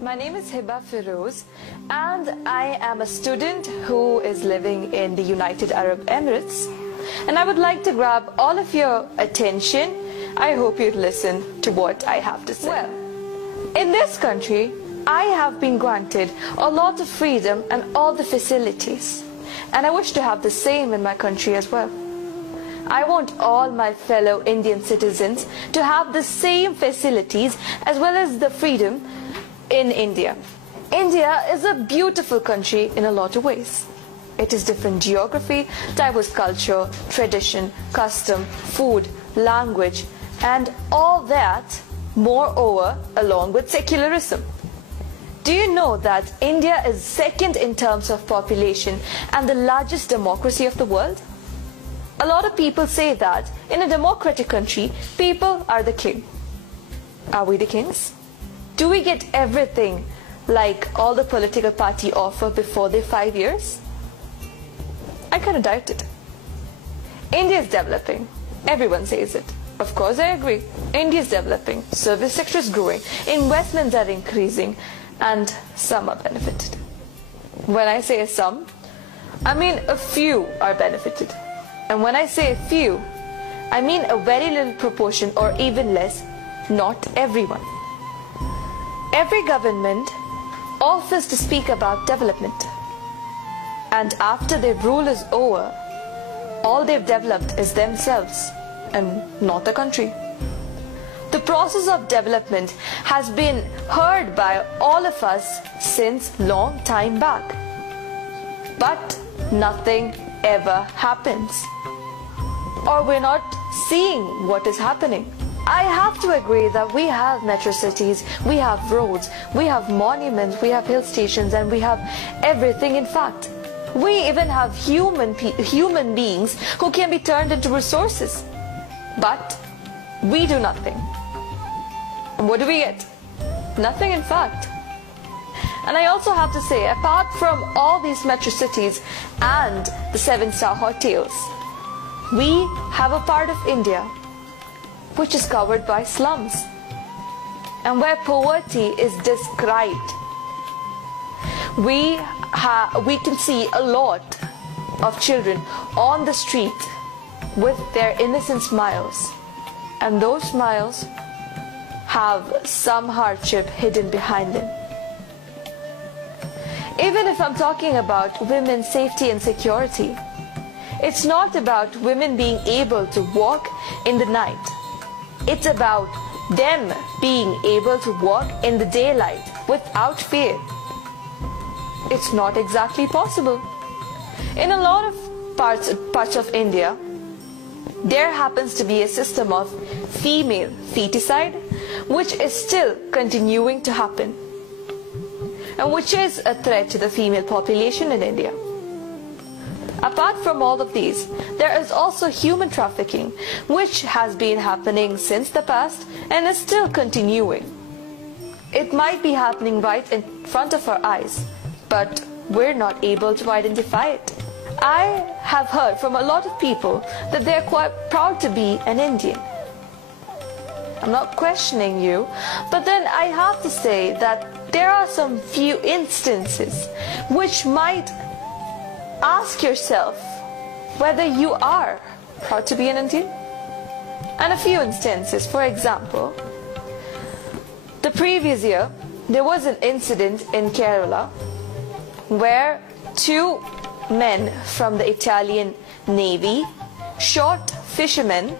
My name is Hiba Firoz and I am a student who is living in the United Arab Emirates, and I would like to grab all of your attention. I hope you'd listen to what I have to say. Well, in this country, I have been granted a lot of freedom and all the facilities, and I wish to have the same in my country as well. I want all my fellow Indian citizens to have the same facilities as well as the freedom in India. India is a beautiful country in a lot of ways. It is different geography, diverse culture, tradition, custom, food, language, and all that, moreover, along with secularism. Do you know that India is second in terms of population and the largest democracy of the world? A lot of people say that in a democratic country, people are the king. Are we the kings? Do we get everything like all the political party offer before their 5 years? I kind of doubt it. India is developing. Everyone says it. Of course, I agree. India is developing. Service sector is growing. Investments are increasing. And some are benefited. When I say some, I mean a few are benefited. And when I say a few, I mean a very little proportion or even less, not everyone. Every government offers to speak about development. And after their rule is over, all they've developed is themselves and not the country. The process of development has been heard by all of us since long time back. But nothing ever happens. Or we're not seeing what is happening. I have to agree that we have metro cities, we have roads, we have monuments, we have hill stations, and we have everything. In fact, we even have human beings who can be turned into resources. But we do nothing. And what do we get? Nothing, in fact. And I also have to say, apart from all these metro cities and the 7-star hotels, we have a part of India which is covered by slums and where poverty is described. We can see a lot of children on the street with their innocent smiles, and those smiles have some hardship hidden behind them. Even if I'm talking about women's safety and security, it's not about women being able to walk in the night. It's about them being able to walk in the daylight without fear. It's not exactly possible. In a lot of parts of India, there happens to be a system of female feticide, which is still continuing to happen, and which is a threat to the female population in India. Apart from all of these, there is also human trafficking, which has been happening since the past and is still continuing. It might be happening right in front of our eyes, but we're not able to identify it. I have heard from a lot of people that they're quite proud to be an Indian. I'm not questioning you, but then I have to say that there are some few instances which might ask yourself whether you are proud to be an Indian. And a few instances, for example, the previous year there was an incident in Kerala where 2 men from the Italian Navy shot fishermen,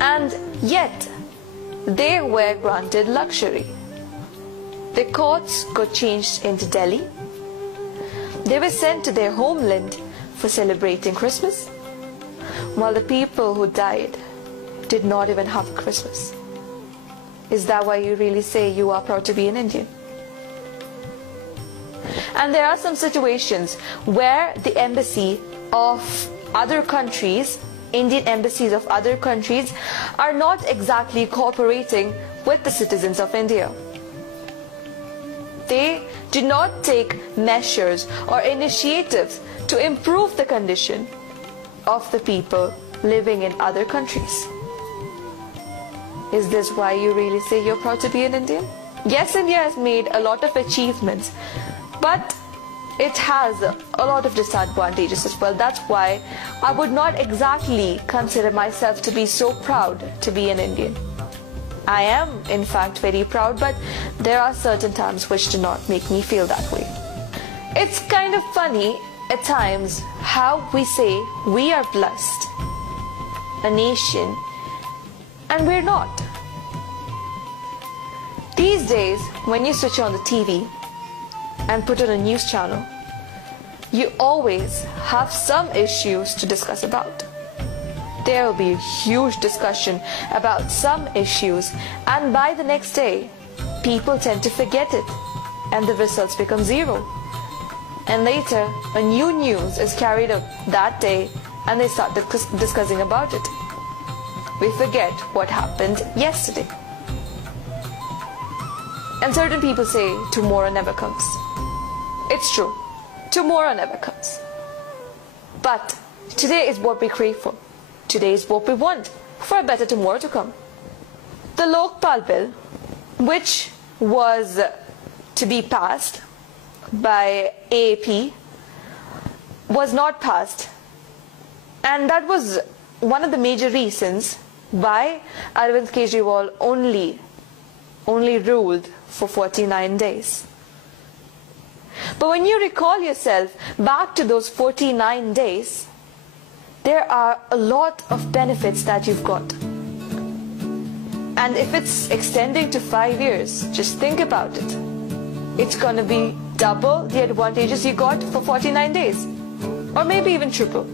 and yet they were granted luxury. The courts got changed into Delhi. They were sent to their homeland for celebrating Christmas, while the people who died did not even have Christmas. Is that why you really say you are proud to be an Indian? And there are some situations where the embassy of other countries, Indian embassies of other countries, are not exactly cooperating with the citizens of India. They do not take measures or initiatives to improve the condition of the people living in other countries. Is this why you really say you're proud to be an Indian? Yes, India has made a lot of achievements, but it has a lot of disadvantages as well. That's why I would not exactly consider myself to be so proud to be an Indian. I am, in fact, very proud, but there are certain times which do not make me feel that way. It's kind of funny at times how we say we are blessed, a nation, and we're not. These days, when you switch on the TV and put on a news channel, you always have some issues to discuss about. There will be a huge discussion about some issues, and by the next day, people tend to forget it, and the results become zero. And later, a new news is carried up that day, and they start discussing about it. We forget what happened yesterday. And certain people say tomorrow never comes. It's true, tomorrow never comes. But today is what we crave for. Today is what we want for a better tomorrow to come. The Lokpal bill, which was to be passed by AAP, was not passed. And that was one of the major reasons why Arvind Kejriwal only ruled for 49 days. But when you recall yourself back to those 49 days, there are a lot of benefits that you've got. And if it's extending to 5 years, just think about it. It's going to be double the advantages you got for 49 days, or maybe even triple.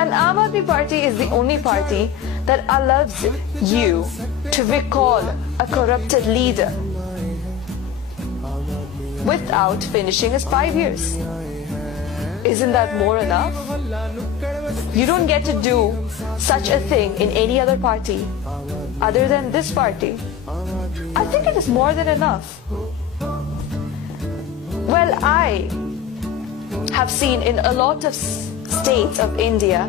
And Aam Aadmi Party is the only party that allows you to recall a corrupted leader without finishing his 5 years. Isn't that more enough? You don't get to do such a thing in any other party other than this party. I think it is more than enough. Well, I have seen in a lot of states of India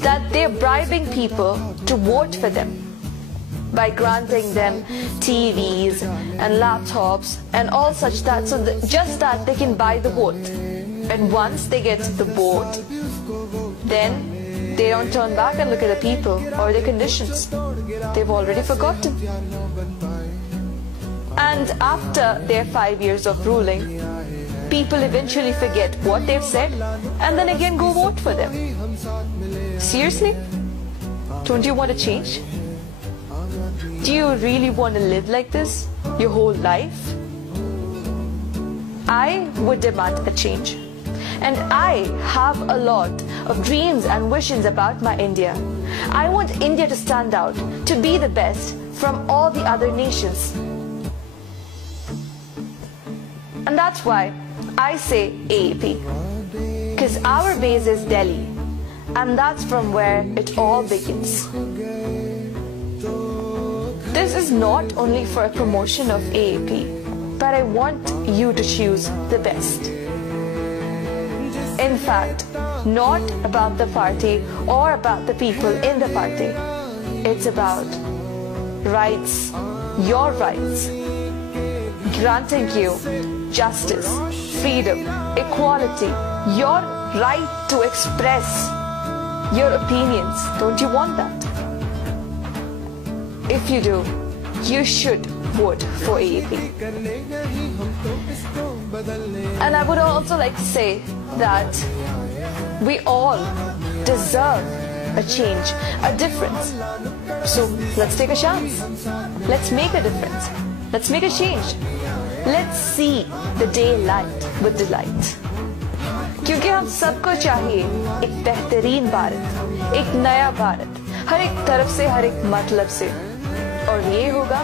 that they're bribing people to vote for them by granting them TVs and laptops and all such that, so that just that they can buy the vote. And once they get the vote, then they don't turn back and look at the people or the conditions. They've already forgotten. And after their 5 years of ruling, people eventually forget what they've said and then again go vote for them. Seriously? Don't you want to change? Do you really want to live like this your whole life? I would demand a change. And I have a lot of dreams and visions about my India. I want India to stand out, to be the best from all the other nations. And that's why I say AAP. Because our base is Delhi. And that's from where it all begins. This is not only for a promotion of AAP, but I want you to choose the best. In fact, not about the party or about the people in the party. It's about rights, your rights, granting you justice, freedom, equality, your right to express your opinions. Don't you want that? If you do, you should vote for AAP. And I would also like to say that we all deserve a change, a difference. So let's take a chance. Let's make a difference. Let's make a change. Let's see the daylight with delight. क्योंकि हम सबको चाहिए एक बेहतरीन भारत, एक नया भारत, हर एक तरफ से, हर एक मतलब से, और ये होगा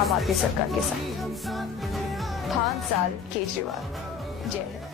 आम आदमी सरकार के साथ। 5 साल केजरीवाल। जय हिंद।